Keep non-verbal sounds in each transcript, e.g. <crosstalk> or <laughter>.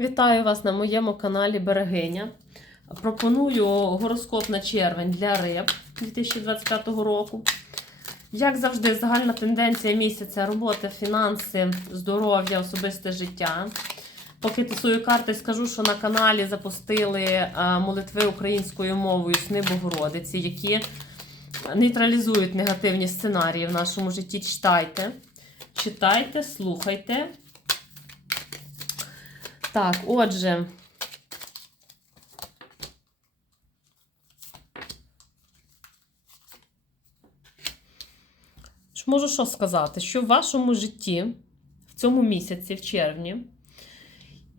Вітаю вас на моєму каналі Берегиня. Пропоную гороскоп на червень для риб 2025 року. Як завжди, загальна тенденція місяця робота, фінанси, здоров'я, особисте життя. Поки тасую карти, скажу, що на каналі запустили е, молитви українською мовою Сни Богородиці, які нейтралізують негативні сценарії в нашому житті. Читайте, читайте, слухайте. Так, отже. Можу що сказати? Що в вашому житті в цьому місяці, в червні,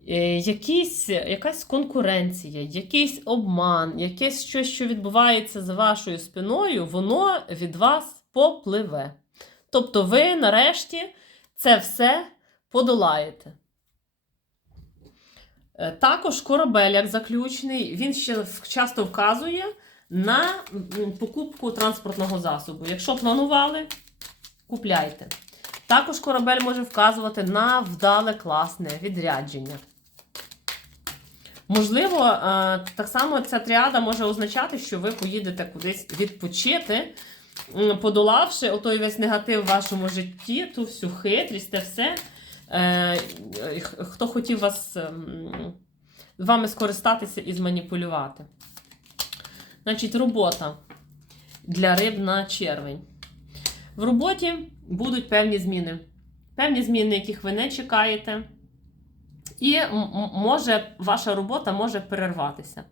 е, якісь, якась конкуренція, якийсь обман, якесь щось, що відбувається за вашою спиною, воно від вас попливе. Тобто ви нарешті це все подолаєте. Е, Також корабель, як заключний, він ще часто вказує на покупку транспортного засобу. Якщо планували, купляйте. Також корабель може вказувати на вдале класне відрядження. Можливо, е, так само ця тріада може означати, що ви поїдете кудись відпочити, подолавши отой весь негатив в вашому житті, ту всю хитрість, те все. Е, х- Хто хотів вас ем, вами скористатися і зманіпулювати. Значить, робота для риб на червень. В роботі будуть певні зміни. Певні зміни, яких ви не чекаєте. І може, ваша робота може перерватися.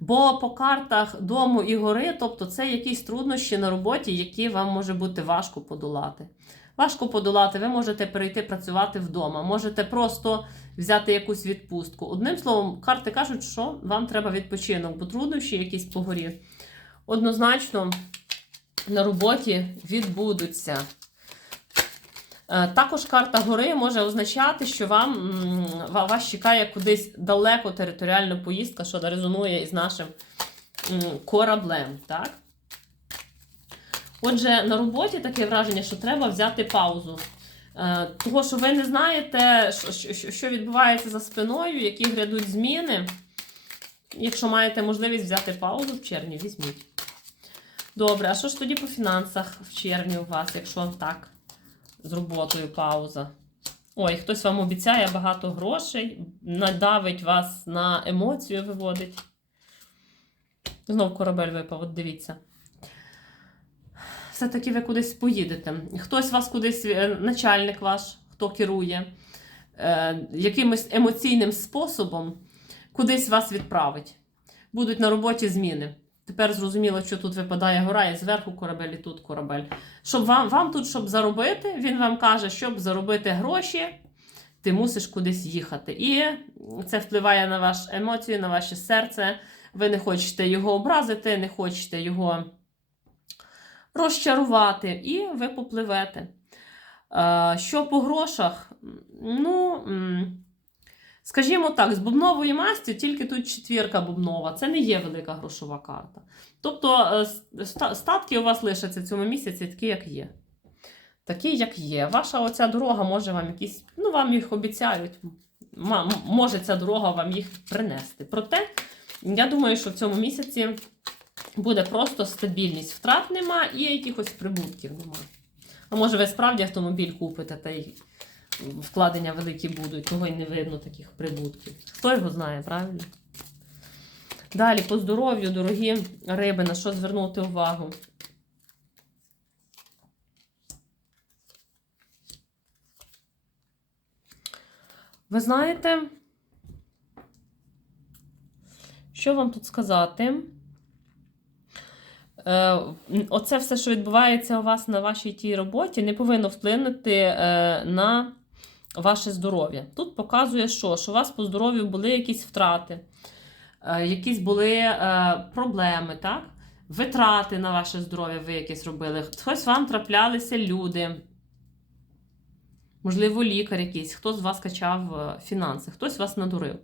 Бо по картах дому і гори, тобто це якісь труднощі на роботі, які вам може бути важко подолати. Важко подолати, ви можете перейти працювати вдома, можете просто взяти якусь відпустку. Одним словом, карти кажуть, що вам треба відпочинок, бо труднощі якісь по горі. Однозначно на роботі відбудуться. Е, Також карта гори може означати, що вам вас чекає кудись далеко територіальна поїздка, що резонує із нашим кораблем. Так? Отже, на роботі таке враження, що треба взяти паузу. Е, Того, що ви не знаєте, що- відбувається за спиною, які грядуть зміни. Якщо маєте можливість взяти паузу в червні, візьміть. Добре, а що ж тоді по фінансах в червні у вас, якщо так, з роботою пауза? Ой, хтось вам обіцяє багато грошей, надавить вас на емоцію, виводить. Знов корабель випав, от дивіться. Все-таки ви кудись поїдете. Хтось вас кудись, е, начальник ваш, хто керує, е, якимось емоційним способом кудись вас відправить. Будуть на роботі зміни. Тепер зрозуміло, що тут випадає гора, і зверху корабель, і тут корабель. Щоб вам, вам тут, щоб заробити, він вам каже, щоб заробити гроші, ти мусиш кудись їхати. І це впливає на вашу емоцію, на ваше серце. Ви не хочете його образити, не хочете його розчарувати, і ви попливете. Е, Що по грошах? Ну, скажімо так, з бубнової масті тільки тут четвірка бубнова. Це не є велика грошова карта. Тобто е, статки у вас лишаться цьому місяці такі, як є. Такі, як є. Ваша оця дорога може вам якісь, ну, вам їх обіцяють. Може ця дорога вам їх принести. Проте, я думаю, що в цьому місяці буде просто стабільність. Втрат нема і якихось прибутків нема. А може ви справді автомобіль купите та й вкладення великі будуть, того й не видно таких прибутків. Хто його знає, правильно? Далі по здоров'ю, дорогі риби, на що звернути увагу? Ви знаєте, що вам тут сказати? Е, Оце все, що відбувається у вас на вашій тій роботі, не повинно вплинути е, на ваше здоров'я. Тут показує, що, що у вас по здоров'ю були якісь втрати, е, якісь були проблеми, так? витрати на ваше здоров'я ви якісь робили. Хтось вам траплялися люди. Можливо, лікар якийсь, хто з вас качав фінанси, хтось вас надурив.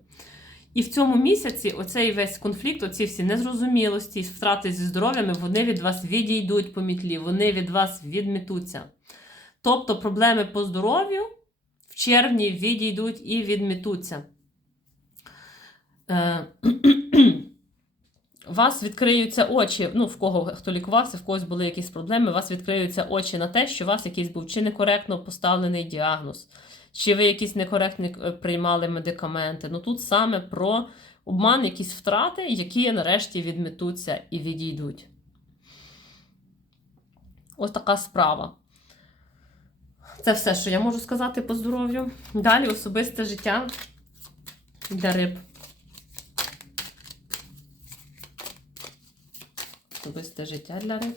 І в цьому місяці оцей весь конфлікт, оці всі незрозумілості, втрати зі здоров'ями, вони від вас відійдуть по мітлі, вони від вас відмітуться. Тобто проблеми по здоров'ю в червні відійдуть і відмітуться. Е, у <clears throat> вас відкриються очі, ну, в кого хто лікувався, в когось були якісь проблеми, у вас відкриються очі на те, що у вас якийсь був чи некоректно поставлений діагноз, чи ви якісь некоректно е, приймали медикаменти. Ну тут саме про обман, якісь втрати, які нарешті відметуться і відійдуть. Ось така справа. Це все, що я можу сказати по здоров'ю. Далі особисте життя для риб. Особисте життя для риб.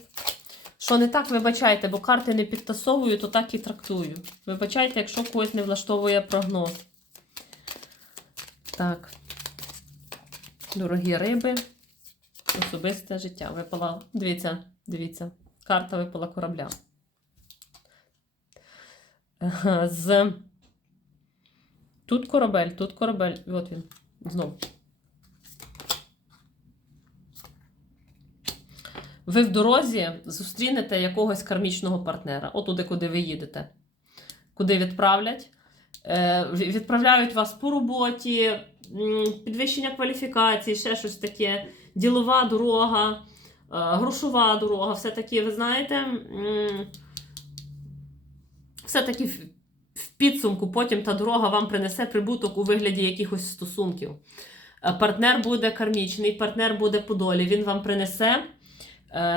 Що не так, вибачайте, бо карти не підтасовую, то так і трактую. Вибачайте, якщо когось не влаштовує прогноз. Так. Дорогі риби. Особисте життя. Випала. Дивіться, дивіться. Карта випала корабля. З. Тут корабель, тут корабель. От він. Знову. Ви в дорозі зустрінете якогось кармічного партнера, отуди, куди ви їдете. Куди відправлять? Е, відправляють вас по роботі, підвищення кваліфікації, ще щось таке, ділова дорога, е, грошова дорога, все-таки, ви знаєте, все-таки в, підсумку потім та дорога вам принесе прибуток у вигляді якихось стосунків. Е, Партнер буде кармічний, партнер буде по долі, він вам принесе,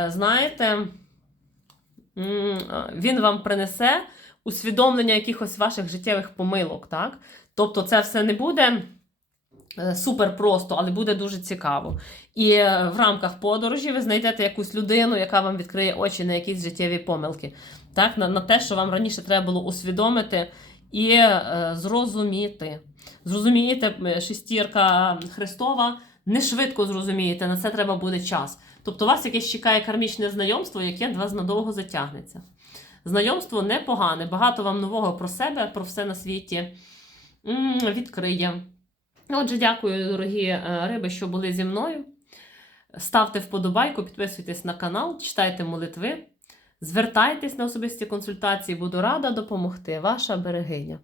знаєте, він вам принесе усвідомлення якихось ваших життєвих помилок, так? Тобто це все не буде е, супер просто, але буде дуже цікаво. І е, в рамках подорожі ви знайдете якусь людину, яка вам відкриє очі на якісь життєві помилки, так? на, на те, що вам раніше треба було усвідомити і е, зрозуміти. Зрозумієте, е, шестірка Христова не швидко зрозумієте, на це треба буде час. Тобто вас якесь чекає кармічне знайомство, яке до вас надовго затягнеться. Знайомство непогане, багато вам нового про себе, про все на світі відкриє. Отже, дякую, дорогі е, риби, що були зі мною. Ставте вподобайку, підписуйтесь на канал, читайте молитви, звертайтесь на особисті консультації, буду рада допомогти. Ваша берегиня.